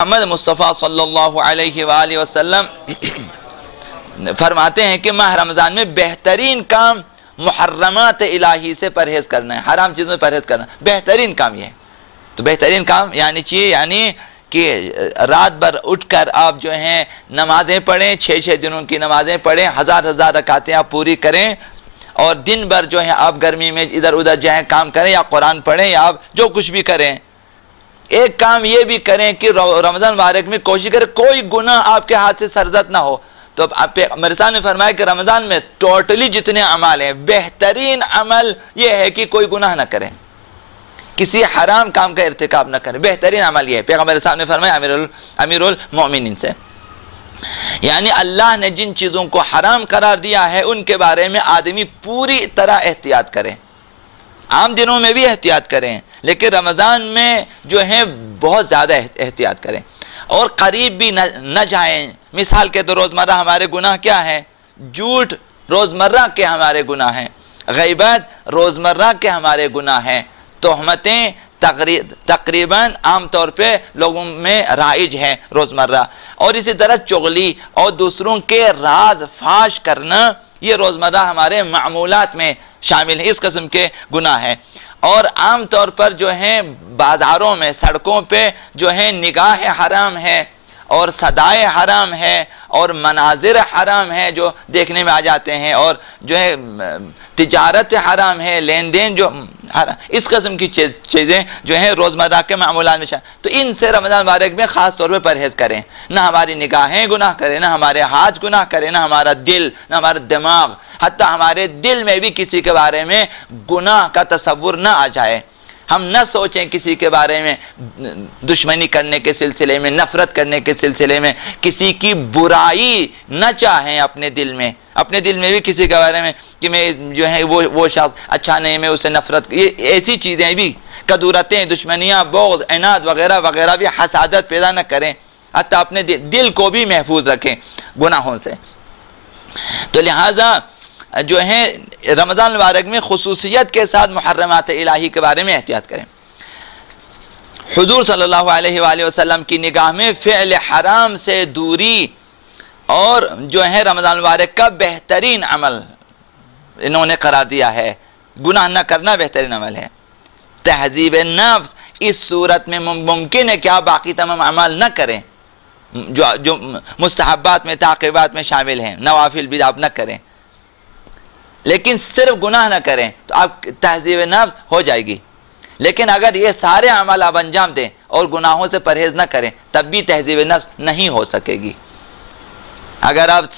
मोहम्मद मुस्तफ़ा सल्लल्लाहु अलैहि वसल्लम फरमाते हैं कि माह रमज़ान में बेहतरीन काम मुहर्रमात इलाही से परहेज़ करना है, हराम चीज़ों से परहेज़ करना बेहतरीन काम ये है। तो बेहतरीन काम यानी चाहिए यानी कि रात भर उठकर आप जो हैं नमाज़ें पढ़ें, 6 दिनों की नमाज़ें पढ़ें, हज़ार रकातें आप पूरी करें और दिन भर जो है आप गर्मी में इधर उधर जाएँ काम करें या कुरान पढ़ें या आप जो कुछ भी करें। एक काम ये भी करें कि रमज़ान मुबारक में कोशिश करें कोई गुनाह आपके हाथ से सरजद ना हो। तो अब मेरे सामने फरमाया कि रमज़ान में टोटली जितने अमाल हैं बेहतरीन अमल ये है कि कोई गुनाह ना करें, किसी हराम काम का इर्तिकाब ना करें। बेहतरीन अमल ये है, पैगंबर मेरे सामने फरमाया अमीरुल मोमिनीन से, यानी अल्लाह ने जिन चीज़ों को हराम करार दिया है उनके बारे में आदमी पूरी तरह एहतियात करें। आम दिनों में भी एहतियात करें लेकिन रमज़ान में जो है बहुत ज़्यादा एहतियात करें और करीब भी न जाएं। मिसाल के तो रोज़मर्रा हमारे गुनाह क्या हैं? झूठ रोज़मर्रा के हमारे गुनाह हैं, गैबत रोज़मर्रा के हमारे गुनाह हैं, तोहमतें तकरीबन आम तौर पे लोगों में राइज है रोज़मर्रा, और इसी तरह चुगली और दूसरों के राज फाश करना ये रोज़मर्रा हमारे मामूलात में शामिल है, इस किस्म के गुनाह हैं। और आम तौर पर जो है बाज़ारों में सड़कों पे जो है निगाह हराम है और सदाए हराम है और मनाजिर हराम है जो देखने में आ जाते हैं, और जो है तिजारत हराम है, लेन देन जो इस किस्म की चीज़ें जो हैं रोज़मर्रा के मामूलात में। तो इनसे रमज़ान मुबारक में ख़ास तौर पे परहेज़ करें। ना हमारी निगाहें गुनाह करें, ना हमारे हाथ गुनाह करें, ना हमारा दिल, ना हमारा दिमाग, हत्ता हमारे दिल में भी किसी के बारे में गुनाह का तसव्वुर ना आ जाए। हम न सोचें किसी के बारे में दुश्मनी करने के सिलसिले में, नफ़रत करने के सिलसिले में, किसी की बुराई न चाहें अपने दिल में भी किसी के बारे में कि मैं जो है वो शख्स अच्छा नहीं, मैं उससे नफ़रत, ये ऐसी चीज़ें भी कदूरतें, दुश्मनियाँ, बोझ, इनाद वगैरह वगैरह भी हसादत पैदा न करें, हत्ता अपने दिल को भी महफूज रखें गुनाहों से। तो लिहाजा जो है रमज़ान मुबारक में खुसूसियत के साथ मुहर्रमात इलाही के बारे में एहतियात करें। हुजूर सल्लल्लाहु अलैहि वसल्लम की निगाह में फ़िअल हराम से दूरी और जो है रमज़ान मुबारक का बेहतरीन अमल इन्होंने करार दिया है। गुनाह न करना बेहतरीन अमल है। तहज़ीब नफ्स इस सूरत में मुमकिन है कि आप बाकी तमाम अमल न करें जो मुस्तहब्बात में ताक़ीबात में शामिल हैं, नवाफिल भी आप न करें, लेकिन सिर्फ गुनाह ना करें तो आप तहज़ीब नफ्स हो जाएगी। लेकिन अगर ये सारे अमल आप अंजाम दें और गुनाहों से परहेज़ ना करें तब भी तहज़ीब नफ्स नहीं हो सकेगी। अगर आप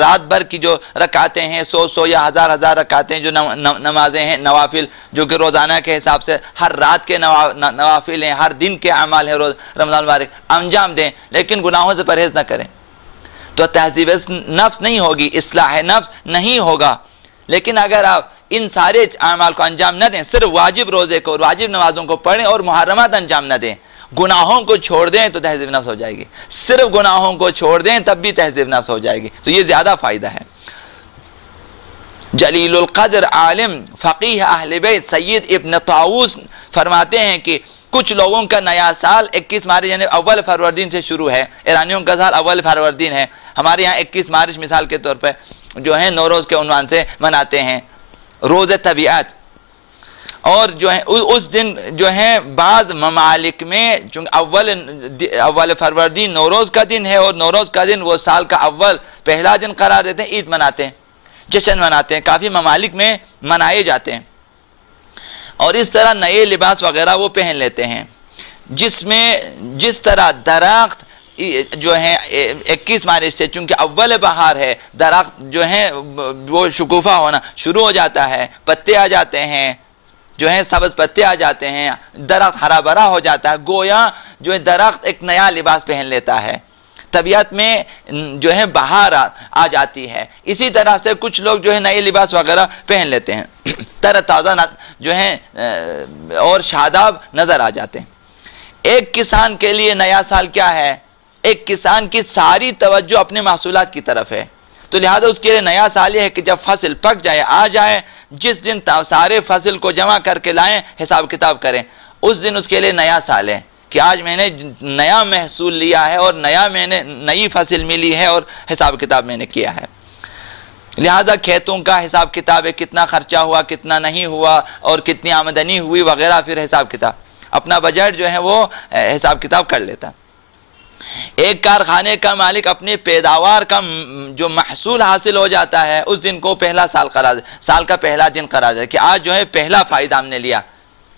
रात भर की जो रकातें हैं 100 या हज़ार रकातें जो नमाजें हैं नवाफिल जो कि रोज़ाना के हिसाब से हर रात के नवाफिल हैं, हर दिन के अमाल हैं, रोज़ रमज़ान मुबारक अंजाम दें लेकिन गुनाहों से परहेज़ ना करें तो तहज़ीब नफ्स नहीं होगी, इस्लाह नफ्स नहीं होगा। लेकिन अगर आप इन सारे अमाल को अंजाम न दें, सिर्फ वाजिब रोज़े को, वाजिब नमाज़ों को पढ़ें और मुहर्रमात अंजाम न दें, गुनाहों को छोड़ दें तो तहज़ीब नफ्स हो जाएगी। सिर्फ गुनाहों को छोड़ दें तब भी तहज़ीब नफ्स हो जाएगी, तो ये ज़्यादा फ़ायदा है। जलीलुल क़द्र आलिम फ़क़ीह अहले बैत सैयद इब्न ताऊस फरमाते हैं कि कुछ लोगों का नया साल 21 मार्च यानी अव्वल फरवरदीन से शुरू है। ईरानियों का साल अव्वल फरवरदीन है, हमारे यहाँ 21 मार्च मिसाल के तौर पर जो है नौरोज़ के उन्वान से मनाते हैं, रोज़े तबीयत। और जो है उस दिन जो है बाज़ ममालिक में चूँकि अव्वल फरवरदीन नौरोज़ का दिन है और नौरोज़ का दिन वो साल का अव्वल पहला दिन करार देते हैं, ईद मनाते हैं, जश्न मनाते हैं, काफ़ी ममालिक में मनाए जाते हैं। और इस तरह नए लिबास वगैरह वो पहन लेते हैं, जिसमें जिस तरह दरख्त जो है 21 मार्च से चूँकि अव्वल बहार है, दरख्त जो है वो शुकूफ़ा होना शुरू हो जाता है, पत्ते आ जाते हैं, जो है सब्ज़ पत्ते आ जाते हैं, दरख्त हरा भरा हो जाता है, गोया जो है दरख्त एक नया लिबास पहन लेता है, तबीयत में जो है बहार आ जाती है। इसी तरह से कुछ लोग जो है नए लिबास वगैरह पहन लेते हैं, तरताज़ा जो है और शादाब नज़र आ जाते हैं। एक किसान के लिए नया साल क्या है? एक किसान की सारी तवज्जो अपने महसूलात की तरफ है, तो लिहाजा उसके लिए नया साल ये है कि जब फसल पक जाए, आ जाए, जिस दिन सारे फसल को जमा करके लाएं, हिसाब किताब करें, उस दिन उसके लिए नया साल है कि आज मैंने नया महसूल लिया है और मैंने नई फसल मिली है और हिसाब किताब मैंने किया है। लिहाजा खेतों का हिसाब किताब है, कितना खर्चा हुआ, कितना नहीं हुआ और कितनी आमदनी हुई वगैरह, फिर हिसाब किताब, अपना बजट जो है वो हिसाब किताब कर लेता। एक कारखाने का मालिक अपनी पैदावार का जो महसूल हासिल हो जाता है उस दिन को पहला साल का पहला दिन करार है कि आज जो है पहला फ़ायदा हमने लिया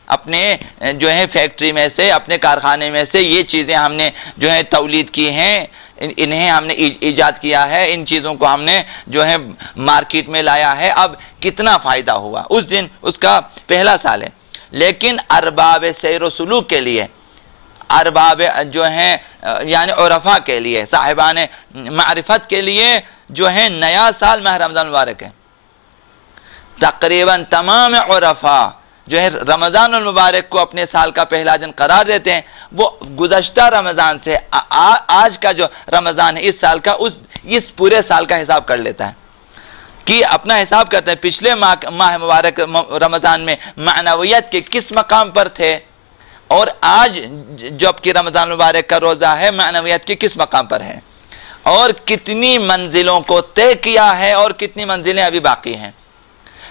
अपने जो है फैक्ट्री में से, अपने कारखाने में से ये चीज़ें हमने जो है तौलीद की हैं, इन्हें हमने ईजाद किया है, इन चीज़ों को हमने जो है मार्केट में लाया है, अब कितना फ़ायदा हुआ, उस दिन उसका पहला साल है। लेकिन अरबाब सैर व सलूक के लिए, अरबाब जो हैं यानी उरफा के लिए, साहिबान मारफत के लिए जो है नया साल माह रमज़ान मुबारक है। तकरीबन तमाम उरफा जो है रमज़ान मुबारक को अपने साल का पहला दिन करार देते हैं। वो गुज़श्ता रमज़ान से आज का जो रमज़ान है इस साल का, इस पूरे साल का हिसाब कर लेता है कि अपना हिसाब करते हैं पिछले माह मुबारक रमज़ान में मानवियत के किस मकाम पर थे और आज जब कि रमज़ान मुबारक का रोज़ा है मानवियत के किस मकाम पर है और कितनी मंजिलों को तय किया है और कितनी मंजिलें अभी बाकी हैं।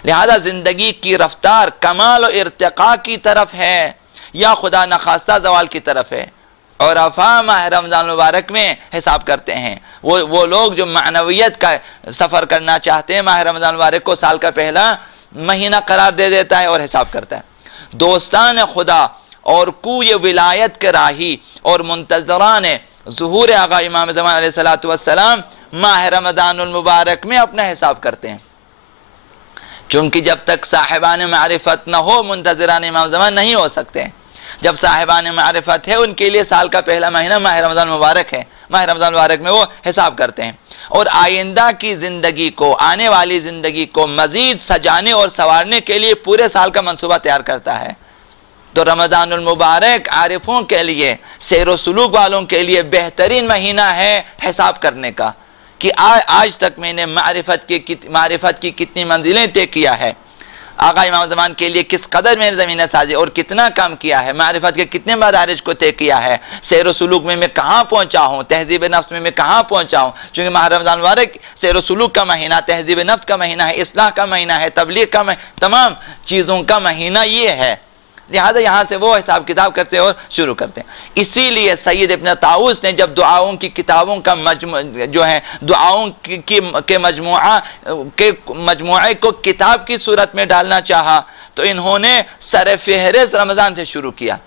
लिहाजा ज़िंदगी की रफ्तार कमाल और इर्तिक़ा की तरफ है या खुदा नखास्ता ज़वाल की तरफ है। और अफ़ा माह रमज़ान मुबारक में हिसाब करते हैं वो लोग जो मानवियत का सफ़र करना चाहते हैं, माह रमज़ान मुबारक को साल का पहला महीना करार दे देता है और हिसाब करता है। दोस्तान खुदा और कुए विलायत के राही और मुंतज़रान ज़ुहूर आगा इमाम ज़मान अलैहिस्सलातु वस्सलाम माह रमज़ानुल मुबारक में अपना हिसाब करते हैं, चूँकि जब तक साहिबान मारिफत न हो मुंतज़रान इमाम ज़मान नहीं हो सकते। जब साहिबान मारिफत है उनके लिए साल का पहला महीना माह रमज़ान मुबारक है, माह रमज़ान मुबारक में वो हिसाब करते हैं और आइंदा की ज़िंदगी को, आने वाली ज़िंदगी को मज़ीद सजाने और संवारने के लिए पूरे साल का मंसूबा तैयार करता है। तो रमज़ानुल मुबारक आरिफों के लिए, सैर व सलूक वालों के लिए बेहतरीन महीना है हिसाब करने का कि आज तक मैंने मारिफत की कितनी मंजिलें तय किया है, आगा इमाम ज़मान के लिए किस कदर मैंने ज़मीन साजी और कितना काम किया है, मारिफत के कितने मदारिज को तय किया है, सैर व सलूक में मैं कहाँ पहुँचा हूँ, तहज़ीब नफ्स में मैं कहाँ पहुँचा हूँ। चूँकि माह रमज़ान मुबारक सैर व सलूक का महीना, तहज़ीब नफ्स का महीना है, इस्लाह का महीना है, तबलीग का तमाम चीज़ों का महीना ये है। लिहाजा यहाँ से वो हिसाब किताब करते और शुरू करते हैं। इसीलिए सैयद इब्न ताऊस ने जब दुआओं की किताबों का जो है दुआओं के मजमुआ को किताब की सूरत में डालना चाहा तो इन्होंने सर फहरिस्त रमज़ान से शुरू किया।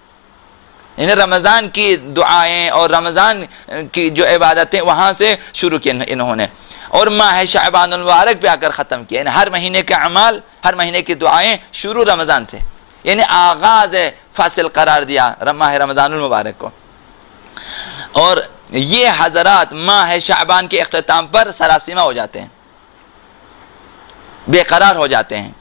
इन्हें रमज़ान की दुआएं और रमज़ान की जो इबादतें वहाँ से शुरू किए इन्होंने और माह शाबानुल मुबारक पे आकर ख़त्म किया। यानी हर महीने के अमाल, हर महीने की दुआएं शुरू रमज़ान से, यानी आगाज़ फासिल करार दिया माह रमज़ानुल मुबारक को। और ये हज़रात माह शाबान के इख्तिताम पर सरासीमा हो जाते हैं, बेकरार हो जाते हैं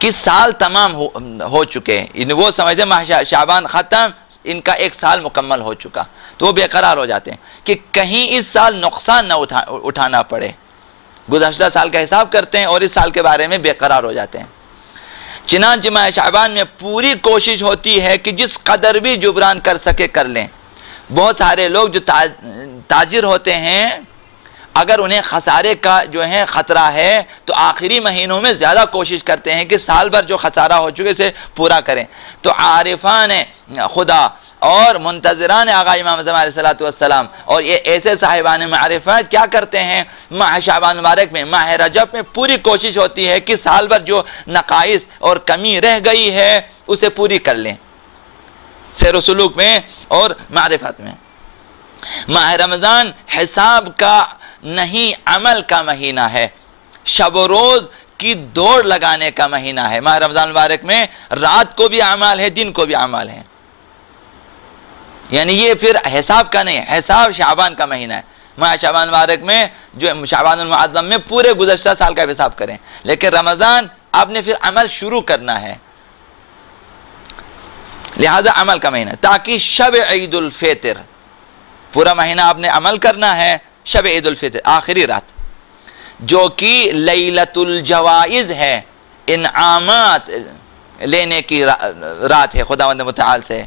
कि साल तमाम हो चुके हैं। वो समझते माह शाबान ख़त्म, इनका एक साल मुकम्मल हो चुका, तो वो बेकरार हो जाते हैं कि कहीं इस साल नुकसान न उठाना पड़े। गुज़श्ता साल का हिसाब करते हैं और इस साल के बारे में बेकरार हो जाते हैं। चिनांचे माह शाबान में पूरी कोशिश होती है कि जिस कदर भी जुबरान कर सके कर लें। बहुत सारे लोग जो ताजिर होते हैं, अगर उन्हें खसारे का जो है ख़तरा है तो आखिरी महीनों में ज़्यादा कोशिश करते हैं कि साल भर जो खसारा हो चुके से पूरा करें। तो आरिफान खुदा और मुंतज़रान आगा इमाम ज़मान अलैहिस्सलातु वस्सलाम और ये ऐसे साहिबान मारिफत क्या करते हैं, माह शाबान मुबारक में, माह रजब में पूरी कोशिश होती है कि साल भर जो नकाइस और कमी रह गई है उसे पूरी कर लें, सैर व सलूक में और मारिफत में। माह रमज़ान हिसाब का नहीं अमल का महीना है, शब रोज़ की दौड़ लगाने का महीना है। माह रमज़ान मुबारक में रात को भी अमाल है, दिन को भी अमाल है। यानी ये फिर हिसाब का नहीं है, हिसाब शाबान का महीना है। माह शाबान मुबारक में जो शाबानुल मुअज़्ज़म में पूरे गुज़श्ता साल का हिसाब करें, लेकिन रमज़ान आपने फिर अमल शुरू करना है, लिहाजा अमल का महीना, ताकि शब ईदुल फितर पूरा महीना आपने अमल करना है। शब ईदुल फितर आखिरी रात जो कि लैलतुल जवाइज़ है, इनामात लेने की रात है खुदावंद मुतआल से।